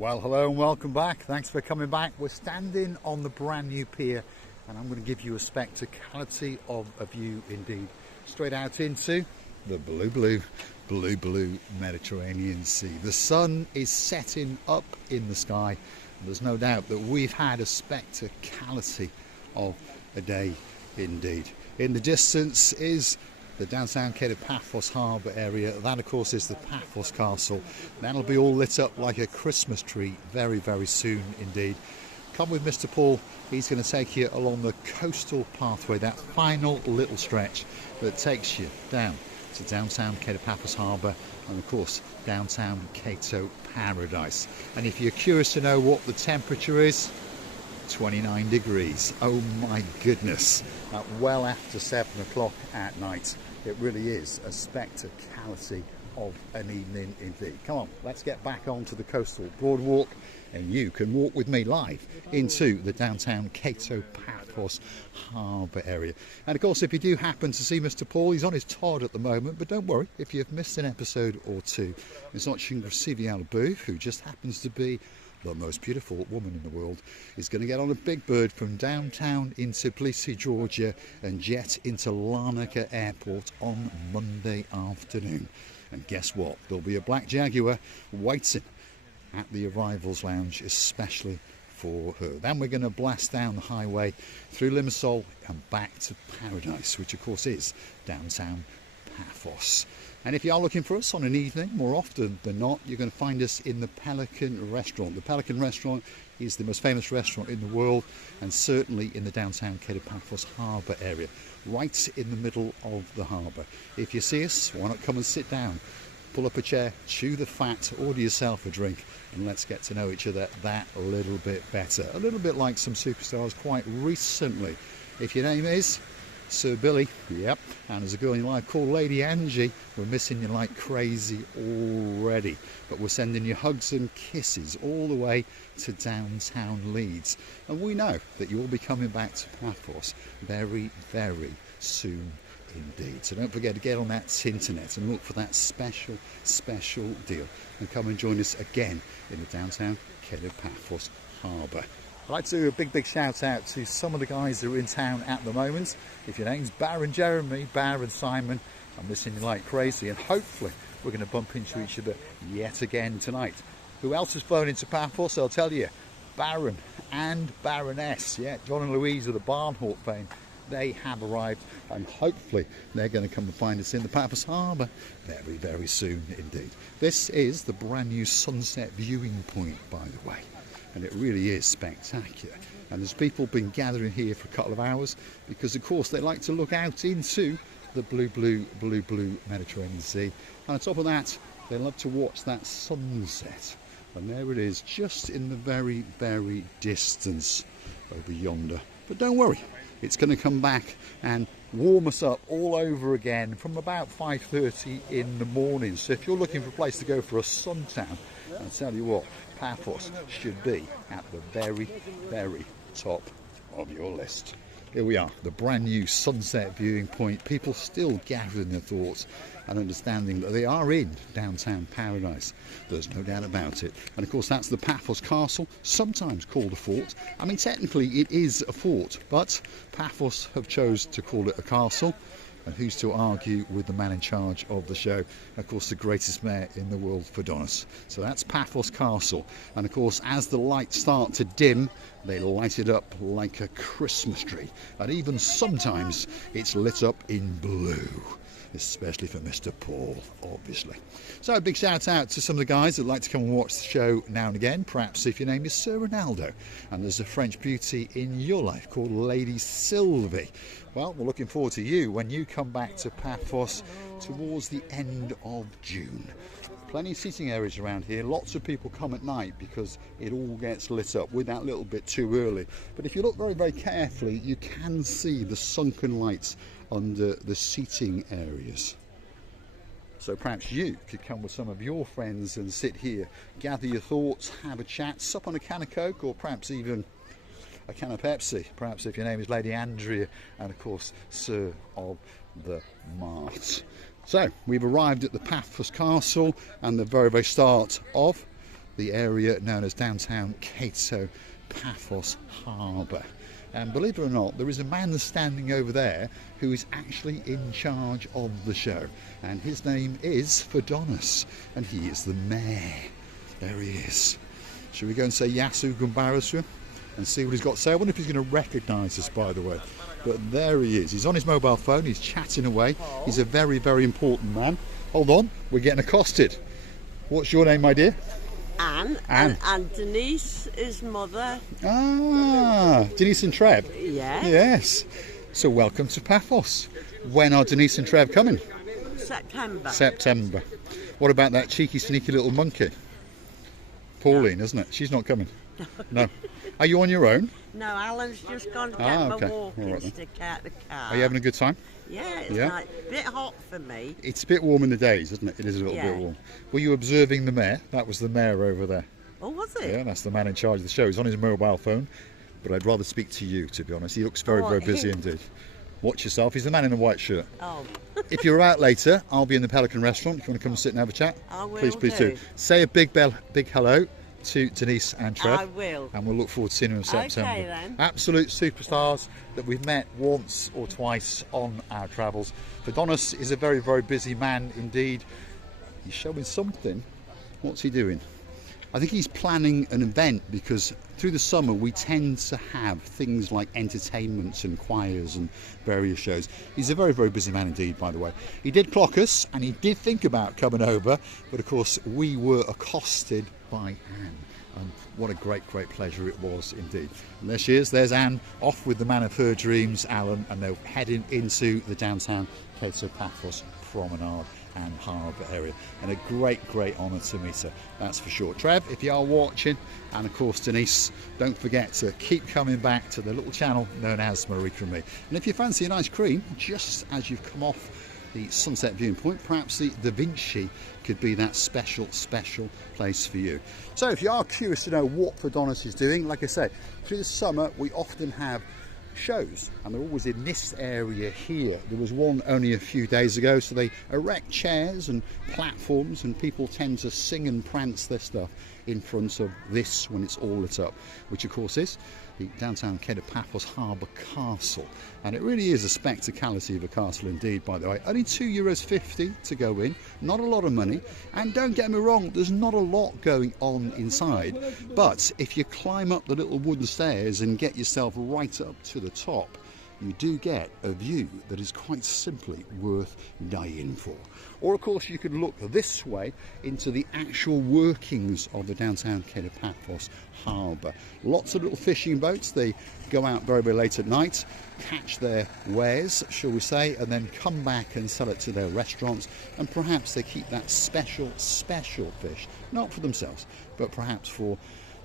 Well, hello and welcome back. Thanks for coming back. We're standing on the brand new pier and I'm going to give you a spectacality of a view indeed. Straight out into the blue Mediterranean Sea. The sun is setting up in the sky. There's no doubt that we've had a spectacality of a day indeed. In the distance is the downtown Paphos Harbour area. That of course is the Paphos Castle. That'll be all lit up like a Christmas tree very soon indeed. Come with Mr. Paul. He's going to take you along the coastal pathway, that final little stretch that takes you down to downtown Paphos Harbour and of course downtown Cato Paradise. And if you're curious to know what the temperature is, 29 degrees. Oh my goodness, well after 7 o'clock at night. It really is a spectacality of an evening indeed. Come on, let's get back onto the coastal boardwalk and you can walk with me live into the downtown Cato Paphos Harbour area. And of course, if you do happen to see Mr. Paul, he's on his Todd at the moment, but don't worry, if you've missed an episode or two, it's not Shingrasivialabu, who just happens to be the most beautiful woman in the world, is going to get on a big bird from downtown into Tbilisi, Georgia and jet into Larnaca Airport on Monday afternoon. And guess what? There'll be a black Jaguar waiting at the arrivals lounge especially for her. Then we're going to blast down the highway through Limassol and back to Paradise, which of course is downtown Paphos. And if you are looking for us on an evening, more often than not, you're going to find us in the Pelican Restaurant. The Pelican Restaurant is the most famous restaurant in the world and certainly in the downtown Paphos Harbour area, right in the middle of the harbour. If you see us, why not come and sit down, pull up a chair, chew the fat, order yourself a drink and let's get to know each other that little bit better. A little bit like some superstars quite recently. If your name is Sir Billy, yep, and there's a girl in your life called Lady Angie, we're missing you like crazy already, but we're sending you hugs and kisses all the way to downtown Leeds, and we know that you will be coming back to Paphos very soon indeed. So don't forget to get on that internet and look for that special deal and come and join us again in the downtown Paphos Harbour. I'd like to do a big shout out to some of the guys that are in town at the moment. If your name's Bar and Jeremy, Bar and Simon, I'm missing you like crazy and hopefully we're going to bump into each other yet again tonight. Who else has flown into Paphos? I'll tell you, Baron and Baroness, yeah, John and Louise of the Barnhawk fame. They have arrived and hopefully they're going to come and find us in the Paphos Harbour very soon indeed. This is the brand new sunset viewing point, by the way. And it really is spectacular. And there's people been gathering here for a couple of hours because of course they like to look out into the blue Mediterranean Sea. And on top of that, they love to watch that sunset. And there it is, just in the very distance over yonder. But don't worry, it's going to come back and warm us up all over again from about 5:30 in the morning. So if you're looking for a place to go for a suntan, I'll tell you what, Paphos should be at the very top of your list. Here we are, the brand new sunset viewing point. People still gathering their thoughts and understanding that they are in downtown Paradise. There's no doubt about it. And of course that's the Paphos Castle, sometimes called a fort. I mean technically it is a fort, but Paphos have chose to call it a castle. And who's to argue with the man in charge of the show? Of course, the greatest mayor in the world, Adonis. So that's Paphos Castle. And of course, as the lights start to dim, they light it up like a Christmas tree. And even sometimes it's lit up in blue, especially for Mr. Paul, obviously. So a big shout out to some of the guys that like to come and watch the show now and again. Perhaps if your name is Sir Ronaldo and there's a French beauty in your life called Lady Sylvie. Well, we're looking forward to you when you come back to Paphos towards the end of June. Plenty of seating areas around here. Lots of people come at night because it all gets lit up. We're that little bit too early. But if you look very carefully, you can see the sunken lights under the seating areas. So perhaps you could come with some of your friends and sit here, gather your thoughts, have a chat, sup on a can of Coke or perhaps even a can of Pepsi, perhaps if your name is Lady Andrea and of course Sir of the Mart. So we've arrived at the Paphos Castle and the very start of the area known as downtown Paphos Harbour. And believe it or not, there is a man standing over there who is actually in charge of the show. And his name is Fodonis, and he is the mayor. There he is. Shall we go and say Yasu Gumbarasu and see what he's got to say? I wonder if he's going to recognise us, by the way. But there he is. He's on his mobile phone. He's chatting away. He's a very, very important man. Hold on. We're getting accosted. What's your name, my dear? Anne. Anne. And Denise is mother. Ah, Denise and Trev. Yeah. Yes. So welcome to Paphos. When are Denise and Trev coming? September. September. What about that cheeky, sneaky little monkey? Pauline, isn't it? She's not coming. No. Are you on your own? No, Alan's just gone to get my walking stick out the car. Are you having a good time? Yeah, it's like a bit hot for me. It's a bit warm in the days, isn't it? It is a little bit warm. Were you observing the mayor? That was the mayor over there. Oh, was it? Yeah, that's the man in charge of the show. He's on his mobile phone, but I'd rather speak to you, to be honest. He looks very, very busy indeed. Watch yourself. He's the man in the white shirt. Oh. If you're out later, I'll be in the Pelican restaurant. If you want to come and sit and have a chat, I will please do. Say a big hello to Denise and Trev. I will. And we'll look forward to seeing them in September. Okay, then. Absolute superstars that we've met once or twice on our travels. Fodonis is a very, very busy man indeed. He's showing something. What's he doing? I think he's planning an event, because through the summer we tend to have things like entertainments and choirs and various shows. He's a very, very busy man indeed, by the way. He did clock us and he did think about coming over, but of course we were accosted by Anne. And what a great, great pleasure it was indeed. And there she is, there's Anne, off with the man of her dreams, Alan, and they're heading into the downtown Paphos promenade and harbour area, and a great, great honour to meet her, that's for sure. Trev, if you are watching, and of course Denise, don't forget to keep coming back to the little channel known as Marika and me. And if you fancy an ice cream, just as you've come off the sunset viewing point, perhaps the Da Vinci could be that special place for you. So if you are curious to know what Fodonis is doing, like I say, through the summer we often have shows, and they're always in this area here. There was one only a few days ago, so they erect chairs and platforms, and people tend to sing and prance their stuff in front of this when it's all lit up, which of course is the downtown Paphos Harbour Castle. And it really is a spectacality of a castle indeed, by the way. Only €2.50 to go in, not a lot of money. And don't get me wrong, there's not a lot going on inside, but if you climb up the little wooden stairs and get yourself right up to the top, you do get a view that is quite simply worth dying for. Or of course you could look this way into the actual workings of the downtown Paphos Harbour. Lots of little fishing boats. They go out very, very late at night, catch their wares, shall we say, and then come back and sell it to their restaurants, and perhaps they keep that special fish, not for themselves, but perhaps for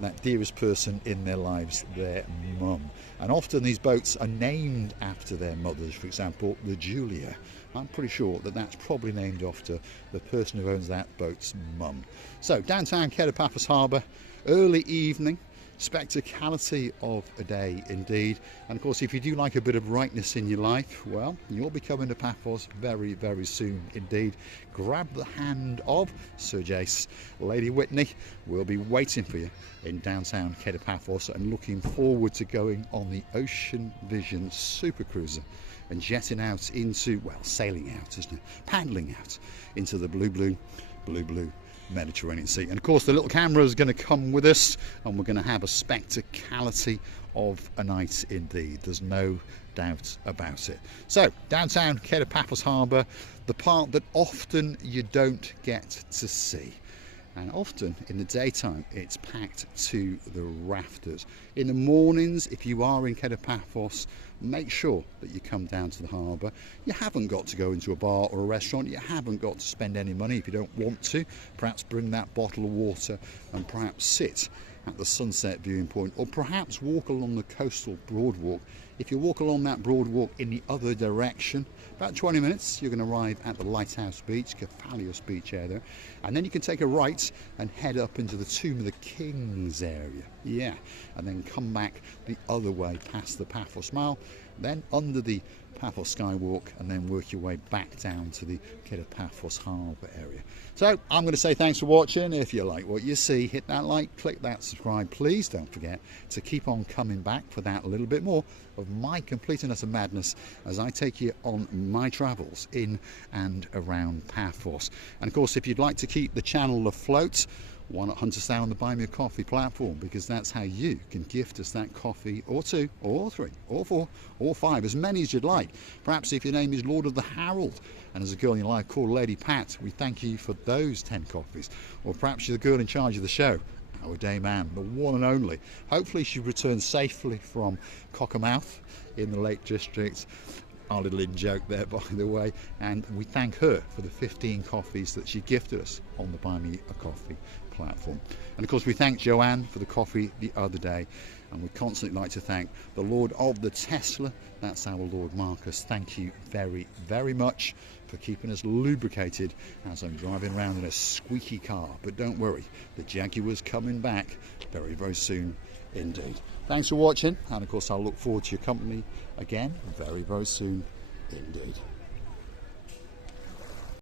that dearest person in their lives, their mum. And often these boats are named after their mothers. For example, the Julia. I'm pretty sure that that's probably named after the person who owns that boat's mum. So downtown Paphos Harbour, early evening, spectacality of a day indeed. And of course, if you do like a bit of brightness in your life, well, you'll be coming to Paphos very, very soon indeed. Grab the hand of Sir Jace. Lady Whitney will be waiting for you in downtown Paphos, and looking forward to going on the Ocean Vision Super Cruiser and jetting out into, well, sailing out, isn't it? Paddling out into the blue Mediterranean Sea. And of course the little camera is going to come with us, and we're going to have a spectacality of a night indeed. There's no doubt about it. So downtown Paphos Harbour, the part that often you don't get to see. And often in the daytime it's packed to the rafters. In the mornings, if you are in Paphos, make sure that you come down to the harbour. You haven't got to go into a bar or a restaurant. You haven't got to spend any money if you don't want to. Perhaps bring that bottle of water and perhaps sit at the sunset viewing point, or perhaps walk along the coastal boardwalk. If you walk along that boardwalk in the other direction, about 20 minutes, you're going to arrive at the Lighthouse Beach, Cephalios Beach area, and then you can take a right and head up into the Tomb of the Kings area. Yeah, and then come back the other way past the Paphos Mall, then under the Paphos Skywalk, and then work your way back down to the Paphos Harbour area. So I'm going to say thanks for watching. If you like what you see, hit that like, click that subscribe. Please don't forget to keep on coming back for that little bit more of my complete and utter madness as I take you on my travels in and around Paphos. And of course, if you'd like to keep the channel afloat, why not hunt us down on the Buy Me a Coffee platform, because that's how you can gift us that coffee, or 2 or 3 or 4 or 5, as many as you'd like. Perhaps if your name is Lord of the Harold and there's a girl in your life called Lady Pat, we thank you for those 10 coffees. Or perhaps you're the girl in charge of the show, our Dame Anne, the one and only. Hopefully she returns safely from Cockermouth in the Lake District. Our little in-joke there, by the way, and we thank her for the 15 coffees that she gifted us on the Buy Me a Coffee platform. And of course we thank Joanne for the coffee the other day, and we constantly like to thank the Lord of the Tesla, that's our Lord Marcus. Thank you very, very much for keeping us lubricated as I'm driving around in a squeaky car. But don't worry, the Jaguar's coming back very, very soon indeed. Thanks for watching, and of course I'll look forward to your company again very, very soon indeed.